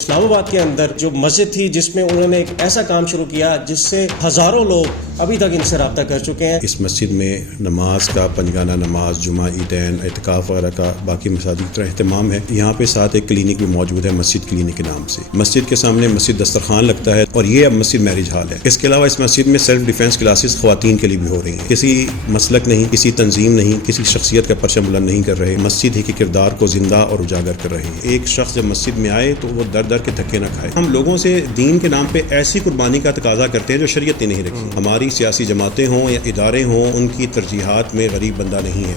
اسلام آباد کے اندر جو مسجد تھی جس میں انہوں نے ایک ایسا کام شروع کیا جس سے ہزاروں لوگ ابھی تک ان سے رابطہ کر چکے ہیں۔ اس مسجد میں نماز کا پنجگانہ نماز، جمعہ، عیدین، اعتکاف وغیرہ کا باقی مساجد کی طرح اہتمام ہے۔ یہاں پہ ساتھ ایک کلینک بھی موجود ہے، مسجد کلینک کے نام سے۔ مسجد کے سامنے مسجد دسترخوان لگتا ہے اور یہ اب مسجد میرج ہال ہے۔ اس کے علاوہ اس مسجد میں سیلف ڈیفینس کلاسز خواتین کے لیے بھی ہو رہی ہیں۔ کسی مسلک نہیں، کسی تنظیم نہیں، کسی شخصیت کا پرچم بلند نہیں کر رہے، مسجد ہی کے کردار کو زندہ اور اجاگر کر رہے ہیں۔ ایک شخص جب مسجد میں آئے تو وہ در در کے دھکے نہ کھائے۔ ہم لوگوں سے دین کے نام پہ ایسی قربانی کا تقاضا کرتے ہیں جو شریعت نے نہیں رکھی۔ ہماری سیاسی جماعتیں ہوں یا ادارے ہوں، ان کی ترجیحات میں غریب بندہ نہیں ہے۔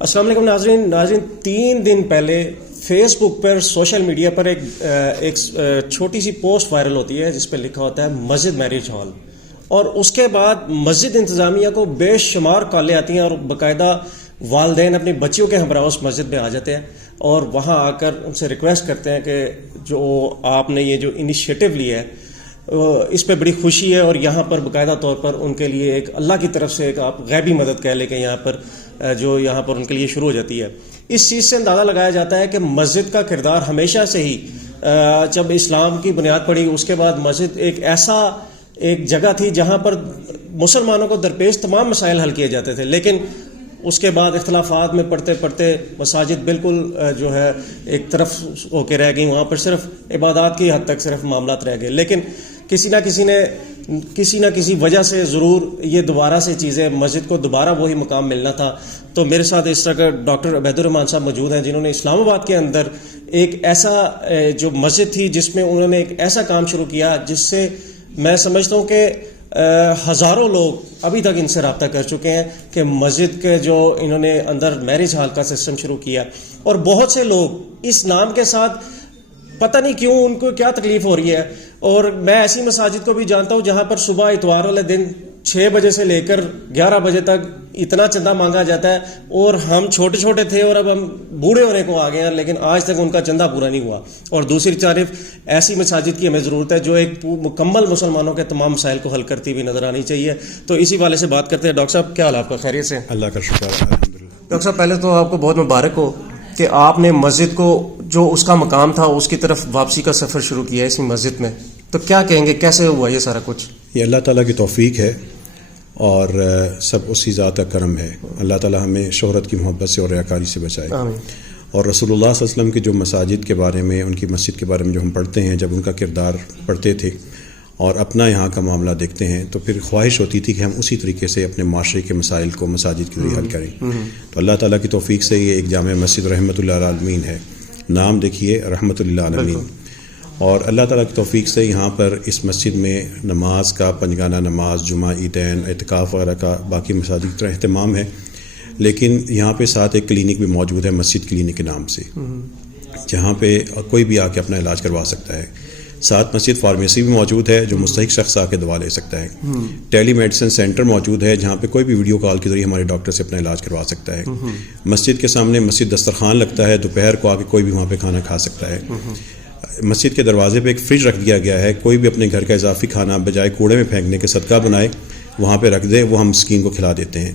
السلام علیکم ناظرین 3 دن پہلے فیس بک پر سوشل میڈیا پر ایک چھوٹی سی پوسٹ وائرل ہوتی ہے جس پہ لکھا ہوتا ہے مسجد میرج ہال، اور اس کے بعد مسجد انتظامیہ کو بے شمار کالیں آتی ہیں اور باقاعدہ والدین اپنی بچیوں کے ہمراہ اس مسجد میں آ جاتے ہیں اور وہاں آ کر ان سے ریکویسٹ کرتے ہیں کہ جو آپ نے یہ جو انیشیٹو لیا ہے اس پہ بڑی خوشی ہے، اور یہاں پر باقاعدہ طور پر ان کے لیے ایک اللہ کی طرف سے ایک آپ غیبی مدد کہہ لیں کہ یہاں پر ان کے لیے شروع ہو جاتی ہے۔ اس چیز سے اندازہ لگایا جاتا ہے کہ مسجد کا کردار ہمیشہ سے ہی جب اسلام کی بنیاد پڑی اس کے بعد مسجد ایک جگہ تھی جہاں پر مسلمانوں کو درپیش تمام مسائل حل کیے جاتے تھے، لیکن اس کے بعد اختلافات میں پڑھتے پڑھتے مساجد بالکل جو ہے ایک طرف ہو کے رہ گئی، وہاں پر صرف عبادات کی حد تک صرف معاملات رہ گئے۔ لیکن کسی نہ کسی وجہ سے ضرور یہ دوبارہ سے چیزیں مسجد کو دوبارہ وہی مقام ملنا تھا۔ تو میرے ساتھ اس طرح کا ڈاکٹر عبید الرحمان صاحب موجود ہیں جنہوں نے اسلام آباد کے اندر ایک ایسا جو مسجد تھی جس میں انہوں نے ایک ایسا کام شروع کیا جس سے میں سمجھتا ہوں کہ ہزاروں لوگ ابھی تک ان سے رابطہ کر چکے ہیں کہ مسجد کے جو انہوں نے اندر میرج ہال کا سسٹم شروع کیا، اور بہت سے لوگ اس نام کے ساتھ پتہ نہیں کیوں ان کو کیا تکلیف ہو رہی ہے۔ اور میں ایسی مساجد کو بھی جانتا ہوں جہاں پر صبح اتوار والے دن 6 بجے سے لے کر 11 بجے تک اتنا چندہ مانگا جاتا ہے، اور ہم چھوٹے چھوٹے تھے اور اب ہم بوڑھے ہونے کو آ گئے ہیں لیکن آج تک ان کا چندہ پورا نہیں ہوا۔ اور دوسری طرف ایسی مساجد کی ہمیں ضرورت ہے جو ایک مکمل مسلمانوں کے تمام مسائل کو حل کرتی ہوئی نظر آنی چاہیے۔ تو اسی والے سے بات کرتے ہیں۔ ڈاکٹر صاحب کیا حال آپ کا؟ خیریت سے؟ اللہ کا شکر ہے، الحمدللہ۔ ڈاکٹر صاحب پہلے تو آپ کو بہت مبارک ہو کہ آپ نے مسجد کو جو اس کا مقام تھا اس کی طرف واپسی کا سفر شروع کیا ہے اسی مسجد میں، تو کیا کہیں گے کیسے ہوا یہ سارا کچھ؟ یہ اللہ تعالیٰ کی توفیق ہے اور سب اسی ذات کا کرم ہے۔ اللہ تعالیٰ ہمیں شہرت کی محبت سے اور ریاکاری سے بچائے۔ آمین۔ اور رسول اللہ صلی اللہ علیہ وسلم کی جو مساجد کے بارے میں، ان کی مسجد کے بارے میں جو ہم پڑھتے ہیں، جب ان کا کردار پڑھتے تھے اور اپنا یہاں کا معاملہ دیکھتے ہیں تو پھر خواہش ہوتی تھی کہ ہم اسی طریقے سے اپنے معاشرے کے مسائل کو مساجد کے ذریعے حل کریں۔ تو اللہ تعالیٰ کی توفیق سے یہ ایک جامع مسجد رحمۃ اللہ عالمین ہے، نام دیکھیے رحمۃ اللہ عالمین۔ اور اللہ تعالیٰ کی توفیق سے یہاں پر اس مسجد میں نماز کا پنجگانہ نماز، جمعہ، عیدین، اعتکاف وغیرہ کا باقی مساجد کی طرح اہتمام ہے، لیکن یہاں پہ ساتھ ایک کلینک بھی موجود ہے، مسجد کلینک کے نام سے، جہاں پہ کوئی بھی آ کے اپنا علاج کروا سکتا ہے۔ ساتھ مسجد فارمیسی بھی موجود ہے جو مستحق شخص آ کے دوا لے سکتا ہے۔ ٹیلی میڈیسن سینٹر موجود ہے جہاں پہ کوئی بھی ویڈیو کال کے ذریعے ہمارے ڈاکٹر سے اپنا علاج کروا سکتا ہے۔ مسجد کے سامنے مسجد دسترخوان لگتا ہے، دوپہر کو آ کے کوئی بھی وہاں پہ کھانا کھا سکتا ہے۔ مسجد کے دروازے پہ ایک فریج رکھ دیا گیا ہے، کوئی بھی اپنے گھر کا اضافی کھانا بجائے کوڑے میں پھینکنے کے صدقہ بنائے وہاں پہ رکھ دے، وہ ہم مسکین کو کھلا دیتے ہیں۔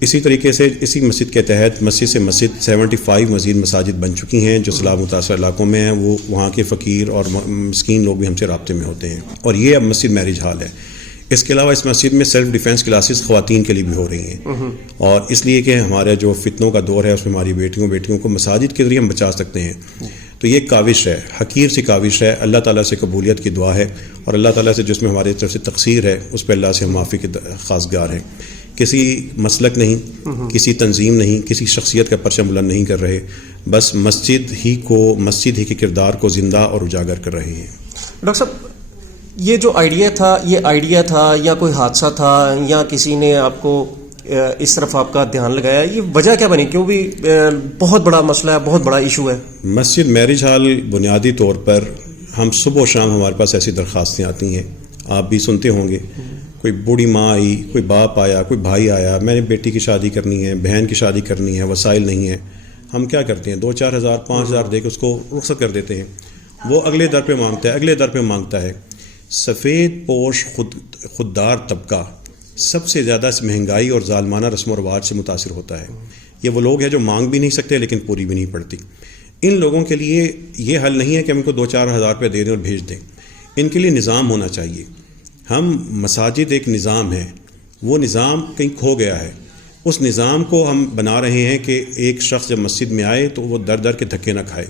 اسی طریقے سے اسی مسجد کے تحت مسجد سے مسجد 75 مزید مساجد بن چکی ہیں جو سیلاب متاثرہ علاقوں میں ہیں، وہ وہاں کے فقیر اور مسکین لوگ بھی ہم سے رابطے میں ہوتے ہیں، اور یہ اب مسجد میرج ہال ہے۔ اس کے علاوہ اس مسجد میں سیلف ڈیفینس کلاسز خواتین کے لیے بھی ہو رہی ہیں، اور اس لیے کہ ہمارا جو فتنوں کا دور ہے اس میں ہماری بیٹیوں کو مساجد کے ذریعے ہم بچا سکتے ہیں۔ تو یہ کاوش ہے، حقیر سی کاوش ہے، اللہ تعالیٰ سے قبولیت کی دعا ہے، اور اللہ تعالیٰ سے جس میں ہماری طرف سے تقصیر ہے اس پہ اللہ سے ہم معافی کے خواستگار ہیں۔ کسی مسلک نہیں، کسی تنظیم نہیں، کسی شخصیت کا پرچم بلند نہیں کر رہے، بس مسجد ہی کے کردار کو زندہ اور اجاگر کر رہے ہیں۔ ڈاکٹر صاحب یہ جو آئیڈیا تھا یا کوئی حادثہ تھا یا کسی نے آپ کو اس طرف آپ کا دھیان لگایا، یہ وجہ کیا بنی؟ کیوں بھی بہت بڑا مسئلہ ہے، بہت بڑا ایشو ہے۔ مسجد میرج ہال بنیادی طور پر ہم صبح و شام ہمارے پاس ایسی درخواستیں آتی ہیں، آپ بھی سنتے ہوں گے، کوئی بوڑھی ماں آئی، کوئی باپ آیا، کوئی بھائی آیا، میں نے بیٹی کی شادی کرنی ہے، بہن کی شادی کرنی ہے، وسائل نہیں ہے۔ ہم کیا کرتے ہیں 2-4 ہزار 5 ہزار دے کے اس کو رخصت کر دیتے ہیں، وہ اگلے در پہ مانگتا ہے، اگلے در پہ مانگتا ہے۔ سفید پوش خوددار طبقہ سب سے زیادہ مہنگائی اور ظالمانہ رسم و رواج سے متاثر ہوتا ہے. یہ وہ لوگ ہیں جو مانگ بھی نہیں سکتے لیکن پوری بھی نہیں پڑتی. ان لوگوں کے لیے یہ حل نہیں ہے کہ ہم ان کو 2-4 ہزار روپے دے دیں اور بھیج دیں. ان کے لیے نظام ہونا چاہیے. ہم مساجد ایک نظام ہے, وہ نظام کہیں کھو گیا ہے. اس نظام کو ہم بنا رہے ہیں کہ ایک شخص جب مسجد میں آئے تو وہ در در کے دھکے نہ کھائے.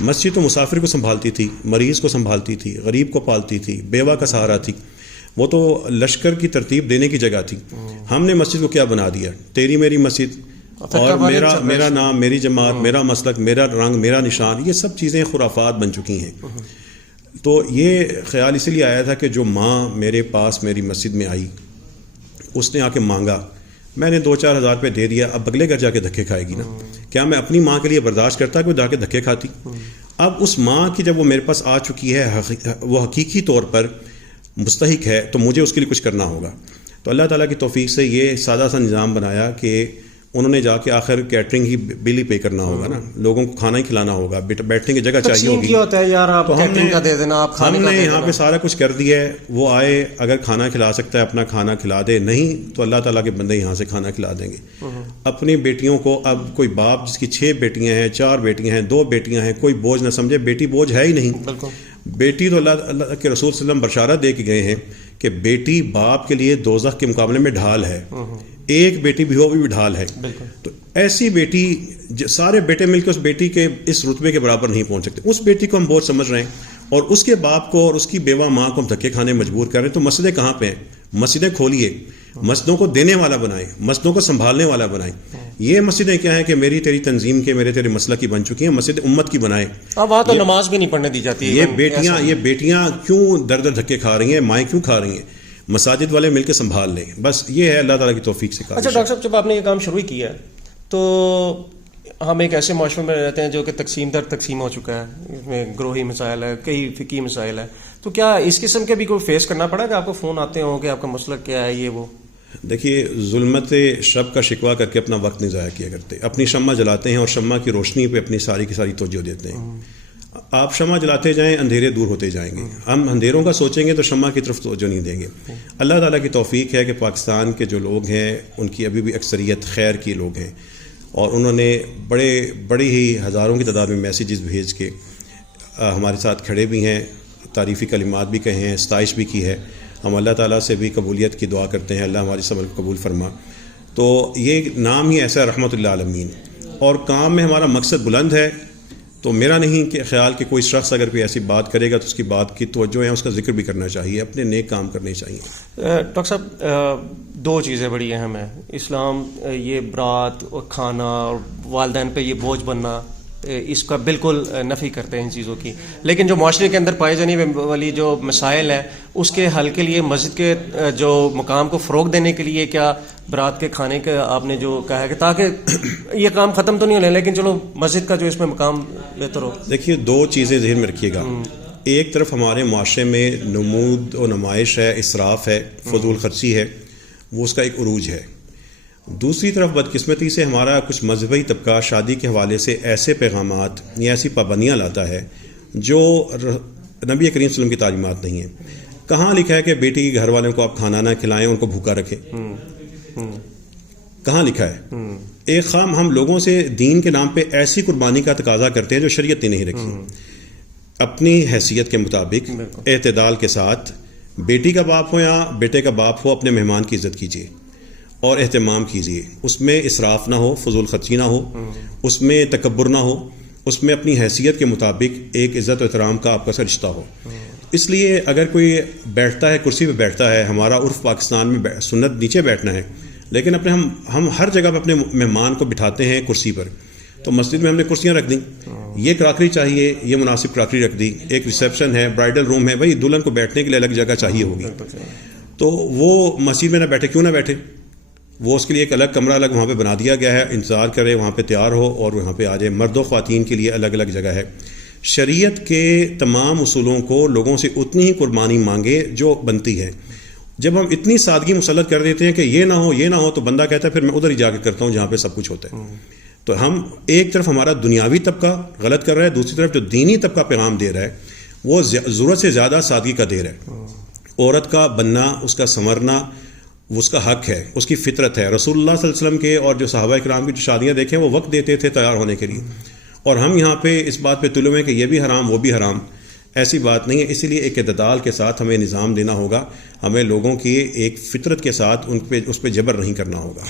مسجد تو مسافر کو سنبھالتی تھی, مریض کو سنبھالتی تھی, غریب کو پالتی تھی, بیوہ کا سہارا تھی. وہ تو لشکر کی ترتیب دینے کی جگہ تھی. ہم نے مسجد کو کیا بنا دیا؟ تیری میری مسجد, اور میرا نام, میری جماعت, میرا مسلک, میرا رنگ, میرا نشان, یہ سب چیزیں خرافات بن چکی ہیں. تو یہ خیال اسی لیے آیا تھا کہ جو ماں میرے پاس میری مسجد میں آئی, اس نے آ کے مانگا, میں نے 2-4 ہزار روپے دے دیا, اب اگلے گھر جا کے دھکے کھائے گی نا. کیا میں اپنی ماں کے لیے برداشت کرتا کہ وہ جا کے دھکے کھاتی؟ اب اس ماں کی جب وہ میرے پاس آ چکی ہے, وہ حقیقی طور پر مستحق ہے, تو مجھے اس کے لیے کچھ کرنا ہوگا. تو اللہ تعالیٰ کی توفیق سے یہ سادہ سا نظام بنایا کہ انہوں نے جا کے آخر کیٹرنگ ہی بل ہی پے کرنا ہوگا نا, لوگوں کو کھانا ہی کھلانا ہوگا, بیٹھنے کی جگہ چاہیے ہوگی. تو ہم نے یہاں پہ سارا کچھ کر دیا ہے. وہ آئے, اگر کھانا کھلا سکتا ہے اپنا کھانا کھلا دے, نہیں تو اللہ تعالیٰ کے بندے یہاں سے کھانا کھلا دیں گے. اپنی بیٹیوں کو, اب کوئی باپ جس کی 6 بیٹیاں ہیں, 4 بیٹیاں ہیں, 2 بیٹیاں ہیں, کوئی بوجھ نہ سمجھے. بیٹی بوجھ ہے ہی نہیں. بیٹی تو اللہ کے رسول صلی اللہ علیہ وسلم بشارت دے کے گئے ہیں کہ بیٹی باپ کے لیے دوزخ کے مقابلے میں ڈھال ہے. ایک بیٹی بھی ہو بھی ڈھال ہے. تو ایسی بیٹی, سارے بیٹے مل کے اس بیٹی کے اس رتبے کے برابر نہیں پہنچ سکتے. اس بیٹی کو ہم بہت سمجھ رہے ہیں, اور اس کے باپ کو اور اس کی بیوہ ماں کو ہم دھکے کھانے مجبور کر رہے ہیں. تو مسجدیں کہاں پہ ہیں؟ مسجدیں کھولیے, مسجدوں کو دینے والا بنائیں, مسجدوں کو سنبھالنے والا بنائیں. یہ مسجدیں کیا ہیں کہ میری تیری تنظیم کے, میرے تیرے مسلک کی بن چکی ہیں. مسجد امت کی بنائیں. اب وہاں تو نماز بھی نہیں پڑھنے دی جاتی. یہ بیٹیاں کیوں در در دھکے کھا رہی ہیں, مائیں کیوں کھا رہی ہیں؟ مساجد والے مل کے سنبھال لیں. بس یہ ہے اللہ تعالیٰ کی توفیق سے. اچھا ڈاکٹر صاحب, جب آپ نے یہ کام شروع کیا ہے تو ہم ایک ایسے معاشرے میں رہتے ہیں جو کہ تقسیم در تقسیم ہو چکا ہے. اس میں گروہی مسائل ہے, کئی فقہی مسائل ہے. تو کیا اس قسم کے بھی کوئی فیس کرنا پڑا کہ آپ کو فون آتے ہوں کہ آپ کا مسلک کیا ہے, یہ وہ؟ دیکھیے, ظلمت شب کا شکوہ کر کے اپنا وقت نہیں ضائع کیا کرتے. اپنی شمع جلاتے ہیں اور شمع کی روشنی پہ اپنی ساری کی ساری توجہ دیتے ہیں. آپ شمع جلاتے جائیں, اندھیرے دور ہوتے جائیں گے. ہم اندھیروں کا سوچیں گے تو شمع کی طرف توجہ نہیں دیں گے. اللہ تعالیٰ کی توفیق ہے کہ پاکستان کے جو لوگ ہیں ان کی ابھی بھی اکثریت خیر کی لوگ ہیں, اور انہوں نے بڑی ہی ہزاروں کی تعداد میں میسیجز بھیج کے ہمارے ساتھ کھڑے بھی ہیں, تعریفی کلمات بھی کہے ہیں, ستائش بھی کی ہے. ہم اللہ تعالیٰ سے بھی قبولیت کی دعا کرتے ہیں, اللہ ہماری سب کو قبول فرما. تو یہ نام ہی ایسا ہے, رحمت اللہ عالمین. اور کام میں ہمارا مقصد بلند ہے. تو میرا نہیں کہ خیال کہ کوئی شخص اگر کوئی ایسی بات کرے گا تو اس کی بات کی توجہ ہے, اس کا ذکر بھی کرنا چاہیے, اپنے نیک کام کرنے چاہیے. ڈاکٹر صاحب, 2 چیزیں بڑی اہم ہیں. اسلام یہ برات اور کھانا اور والدین پہ یہ بوجھ بننا, اس کا بالکل نفی کرتے ہیں ان چیزوں کی. لیکن جو معاشرے کے اندر پائے جانے والی جو مسائل ہیں اس کے حل کے لیے مسجد کے جو مقام کو فروغ دینے کے لیے کیا برات کے کھانے کا آپ نے جو کہا ہے کہ تاکہ یہ کام ختم تو نہیں ہونے, لیکن چلو مسجد کا جو اس میں مقام بہتر ہو. دیکھیے, 2 چیزیں ذہن میں رکھیے گا. ایک طرف ہمارے معاشرے میں نمود و نمائش ہے, اسراف ہے, فضول خرچی ہے, وہ اس کا ایک عروج ہے. دوسری طرف بدقسمتی سے ہمارا کچھ مذہبی طبقہ شادی کے حوالے سے ایسے پیغامات یا ایسی پابندیاں لاتا ہے جو نبی کریم صلی اللہ علیہ وسلم کی تعلیمات نہیں ہیں. کہاں لکھا ہے کہ بیٹی کے گھر والوں کو آپ کھانا نہ کھلائیں, ان کو بھوکا رکھیں؟ کہاں لکھا ہے؟ ایک خام ہم لوگوں سے دین کے نام پہ ایسی قربانی کا تقاضا کرتے ہیں جو شریعت نے نہیں رکھی. اپنی حیثیت کے مطابق اعتدال کے ساتھ, بیٹی کا باپ ہو یا بیٹے کا باپ ہو, اپنے مہمان کی عزت کیجیے اور اہتمام کیجیے. اس میں اسراف نہ ہو, فضول خرچی نہ ہو, اس میں تکبر نہ ہو, اس میں اپنی حیثیت کے مطابق ایک عزت و احترام کا آپ کا رشتہ ہو. اس لیے اگر کوئی بیٹھتا ہے, کرسی پہ بیٹھتا ہے, ہمارا عرف پاکستان میں سنت نیچے بیٹھنا ہے, لیکن اپنے ہم ہر جگہ پہ اپنے مہمان کو بٹھاتے ہیں کرسی پر. تو مسجد میں ہم نے کرسیاں رکھ دیں, یہ کراکری چاہیے, یہ مناسب کراکری رکھ دی. ایک ریسیپشن ہے, برائڈل روم ہے, بھائی دلہن کو بیٹھنے کے لیے الگ جگہ چاہیے ہوگی. تو وہ مسجد میں نہ بیٹھے, کیوں نہ بیٹھے؟ وہ اس کے لیے ایک الگ کمرہ الگ وہاں پہ بنا دیا گیا ہے, انتظار کرے, وہاں پہ تیار ہو اور وہاں پہ آ جائے. مرد و خواتین کے لیے الگ الگ جگہ ہے. شریعت کے تمام اصولوں کو لوگوں سے اتنی ہی قربانی مانگے جو بنتی ہے. جب ہم اتنی سادگی مسلط کر دیتے ہیں کہ یہ نہ ہو یہ نہ ہو, تو بندہ کہتا ہے پھر میں ادھر ہی جا کے کرتا ہوں جہاں پہ سب کچھ ہوتا ہے. تو ہم ایک طرف ہمارا دنیاوی طبقہ غلط کر رہا ہے, دوسری طرف جو دینی طبقہ پیغام دے رہا ہے وہ ضرورت سے زیادہ سادگی کا دیر ہے. عورت کا بننا، اس کا سنورنا اس کا حق ہے، اس کی فطرت ہے. رسول اللہ صلی اللہ علیہ وسلم کے اور جو صحابہ کرام کی جو شادیاں دیکھیں وہ وقت دیتے تھے تیار ہونے کے لیے، اور ہم یہاں پہ اس بات پہ تلے ہوئے کہ یہ بھی حرام وہ بھی حرام. ایسی بات نہیں ہے. اسی لیے ایک اعتدال کے ساتھ ہمیں نظام دینا ہوگا. ہمیں لوگوں کی ایک فطرت کے ساتھ اس پہ جبر نہیں کرنا ہوگا.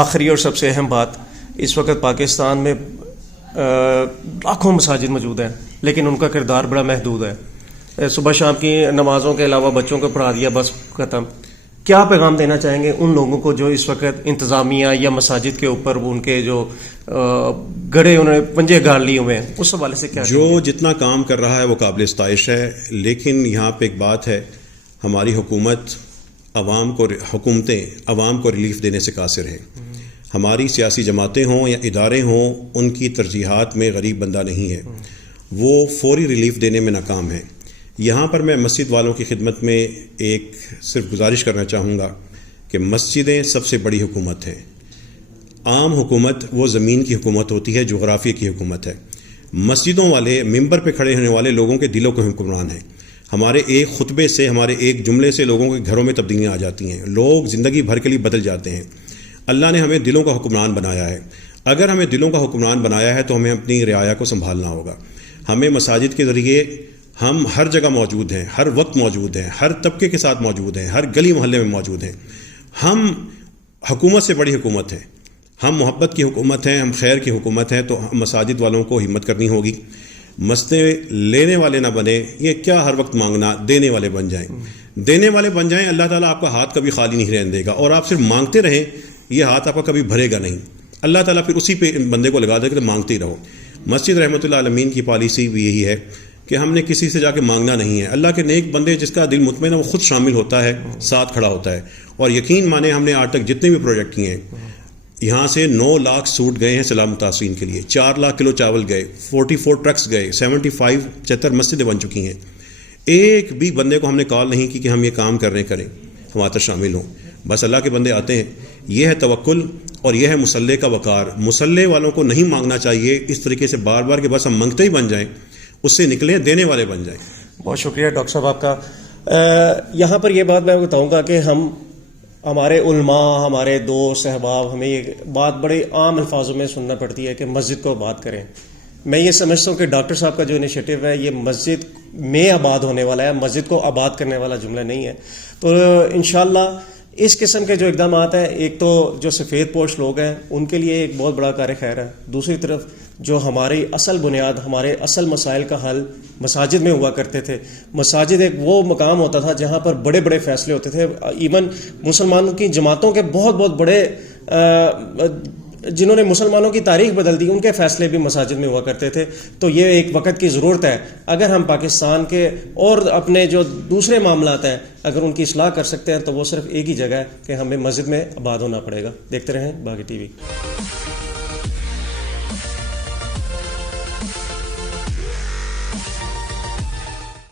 آخری اور سب سے اہم بات، اس وقت پاکستان میں لاکھوں مساجد موجود ہیں لیکن ان کا کردار بڑا محدود ہے. صبح شام کی نمازوں کے علاوہ بچوں کو پڑھا دیا بس ختم. کیا پیغام دینا چاہیں گے ان لوگوں کو جو اس وقت انتظامیہ یا مساجد کے اوپر ان کے جو گڑے انہوں نے پنجے گاڑ لیے ہوئے ہیں، اس حوالے سے کیا؟ جو جتنا کام کر رہا ہے وہ قابل ستائش ہے، لیکن یہاں پہ ایک بات ہے، ہماری حکومتیں عوام کو ریلیف دینے سے قاصر ہیں. ہماری سیاسی جماعتیں ہوں یا ادارے ہوں، ان کی ترجیحات میں غریب بندہ نہیں ہے، وہ فوری ریلیف دینے میں ناکام ہیں. یہاں پر میں مسجد والوں کی خدمت میں ایک صرف گزارش کرنا چاہوں گا کہ مسجدیں سب سے بڑی حکومت ہیں. عام حکومت وہ زمین کی حکومت ہوتی ہے، جغرافیہ کی حکومت ہے. مسجدوں والے ممبر پہ کھڑے ہونے والے لوگوں کے دلوں کے حکمران ہیں. ہمارے ایک خطبے سے، ہمارے ایک جملے سے لوگوں کے گھروں میں تبدیلیاں آ جاتی ہیں، لوگ زندگی بھر کے لیے بدل جاتے ہیں. اللہ نے ہمیں دلوں کا حکمران بنایا ہے. اگر ہمیں دلوں کا حکمران بنایا ہے تو ہمیں اپنی رعایا کو سنبھالنا ہوگا. ہمیں مساجد کے ذریعے ہم ہر جگہ موجود ہیں، ہر وقت موجود ہیں، ہر طبقے کے ساتھ موجود ہیں، ہر گلی محلے میں موجود ہیں. ہم حکومت سے بڑی حکومت ہیں، ہم محبت کی حکومت ہیں، ہم خیر کی حکومت ہیں. تو ہم مساجد والوں کو ہمت کرنی ہوگی. مسجدیں لینے والے نہ بنے، یہ کیا ہر وقت مانگنا، دینے والے بن جائیں. دینے والے بن جائیں، اللہ تعالیٰ آپ کا ہاتھ کبھی خالی نہیں رہنے دے گا. اور آپ صرف مانگتے رہیں، یہ ہاتھ آپ کا کبھی بھرے گا نہیں. اللہ تعالیٰ پھر اسی پہ بندے کو لگا دے کہ مانگتے ہی رہو. مسجد رحمۃ اللہ عالمین کی پالیسی بھی یہی ہے کہ ہم نے کسی سے جا کے مانگنا نہیں ہے. اللہ کے نیک بندے جس کا دل مطمئن ہے وہ خود شامل ہوتا ہے، ساتھ کھڑا ہوتا ہے. اور یقین مانیں، ہم نے آج تک جتنے بھی پروجیکٹ کیے ہیں، یہاں سے 9 لاکھ سوٹ گئے ہیں سیلاب متاثرین کے لیے، 4 لاکھ کلو چاول گئے، 44 ٹرکس گئے، 75 مسجدیں بن چکی ہیں. ایک بھی بندے کو ہم نے کال نہیں کی کہ ہم یہ کام کریں ہم آتے شامل ہوں. بس اللہ کے بندے آتے ہیں. یہ ہے توکل اور یہ ہے مسلح کا وقار. مسلح والوں کو نہیں مانگنا چاہیے اس طریقے سے بار بار کہ بس ہم منگتے ہی بن جائیں، اس سے نکلیں، دینے والے بن جائیں. بہت شکریہ ڈاکٹر صاحب آپ کا. یہاں پر یہ بات میں بتاؤں گا کہ ہمارے علماء، ہمارے دوست احباب، ہمیں یہ بات بڑے عام الفاظوں میں سننا پڑتی ہے کہ مسجد کو آباد کریں. میں یہ سمجھتا ہوں کہ ڈاکٹر صاحب کا جو انیشیٹو ہے یہ مسجد میں آباد ہونے والا ہے، مسجد کو آباد کرنے والا جملہ نہیں ہے. تو انشاءاللہ اس قسم کے جو اقدامات ہیں، ایک تو جو سفید پوش لوگ ہیں ان کے لیے ایک بہت بڑا کار خیر ہے. دوسری طرف جو ہماری اصل بنیاد، ہمارے اصل مسائل کا حل مساجد میں ہوا کرتے تھے. مساجد ایک وہ مقام ہوتا تھا جہاں پر بڑے بڑے فیصلے ہوتے تھے. ایون مسلمانوں کی جماعتوں کے بہت بہت بڑے جنہوں نے مسلمانوں کی تاریخ بدل دی، ان کے فیصلے بھی مساجد میں ہوا کرتے تھے. تو یہ ایک وقت کی ضرورت ہے. اگر ہم پاکستان کے اور اپنے جو دوسرے معاملات ہیں اگر ان کی اصلاح کر سکتے ہیں تو وہ صرف ایک ہی جگہ ہے کہ ہمیں مسجد میں آباد ہونا پڑے گا. دیکھتے رہیں باغی ٹی وی.